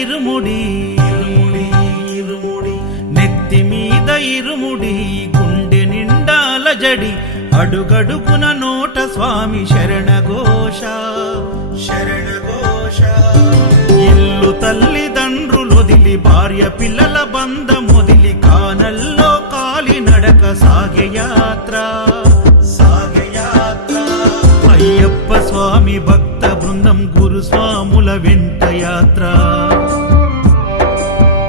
ఇరుముడి ఇరుముడి ఇరుముడి నెత్తి మీద ఇరుముడి గుండె నిండాల జడి అడుగడుగున నోట స్వామి శరణఘోష శరణఘోష ఇల్లు తల్లిదండ్రులొదిలి భార్య పిల్లల బంధమొదిలి కానల్లో కాలి నడక సాగే యాత్ర అయ్యప్ప స్వామి భక్త బృందం గురుస్వాముల వెంట యాత్ర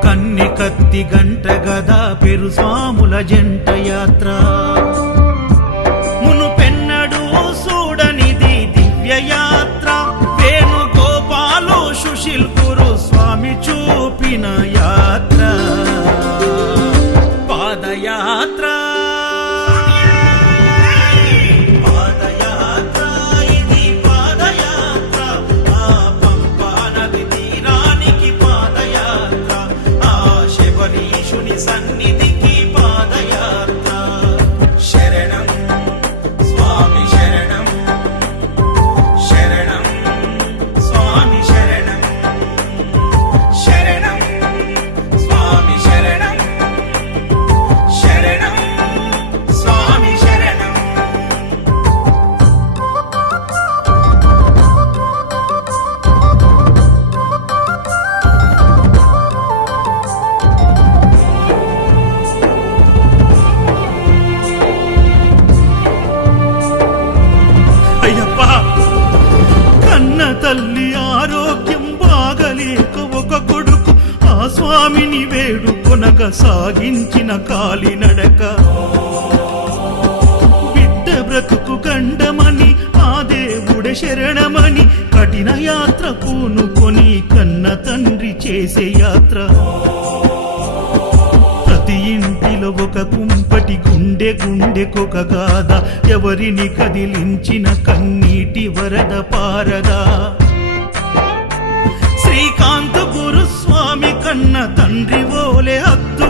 కన్ని కత్తి గంట గదా పెరు స్వాముల జంట యాత్ర మునుపెన్నడు చూడనిది దివ్య యాత్ర వేణుగోపాలు సుశీల్ గురు స్వామి చూపిన యాత్ర పాదయాత్ర సన్నిధికి పాదయాత్ర శరణం స్వామి శరణం శరణం స్వామి శరణం శరణం స్వామి శరణం శరణం స్వామి శరణం తల్లి ఆరోగ్యం బాగలేక ఒక కొడుకు ఆ స్వామిని వేడుకొనగా సాగించిన కాలినడక బిడ్డ బ్రతుకు గండమని ఆ దేవుడే శరణమని కఠిన యాత్ర పూనుకొని కన్న తండ్రి చేసే యాత్ర ప్రతి ఇంటిలో ఒక కుంపటి గుండె గుండెకొక గాథ ఎవరిని కదిలించిన కన్నీటి వరద పారదా శ్రీకాంత్ గురుస్వామి కన్న తండ్రి ఓలే హత్తు